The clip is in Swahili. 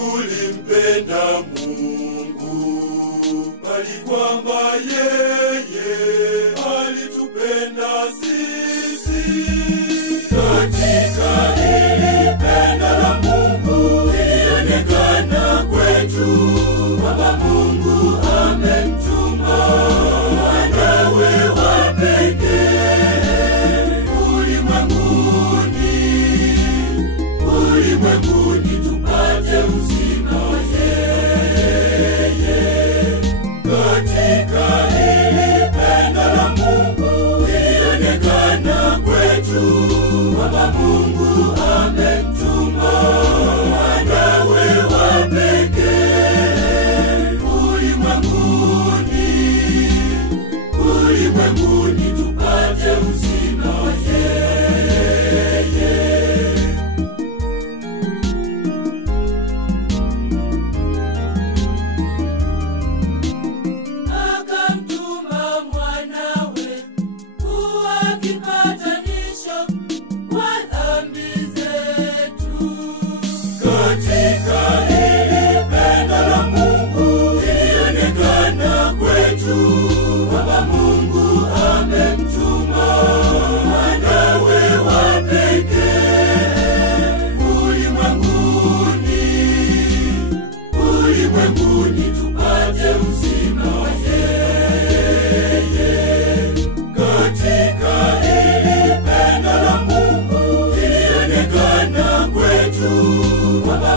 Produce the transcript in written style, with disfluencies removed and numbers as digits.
tulimpenda Mungu, bali kwamba yeye alitupenda sisi. Katika hili pendo la Mungu lilionekana kwetu, kwamba Mungu amemtuma mwanawe wa pekee ulimwenguni tupate uzima wa yeye. Katika hili pendo la Mungu lilionekana kwetu, kwamba Mungu amemtuma mwanawe wa pekee ulimwenguni tupate uzima wa yeye. Akamtuma mwanawe kuwa kipatanisho kwa dhambi zetu. Katika hili pendo la Mungu lilionekana kwetu, kwamba Mungu amemtuma mwanawe wa pekee ulimwenguni tupate uzima wa yeye. Katika hili pendo la Mungu lilionekana kwetu, kwamba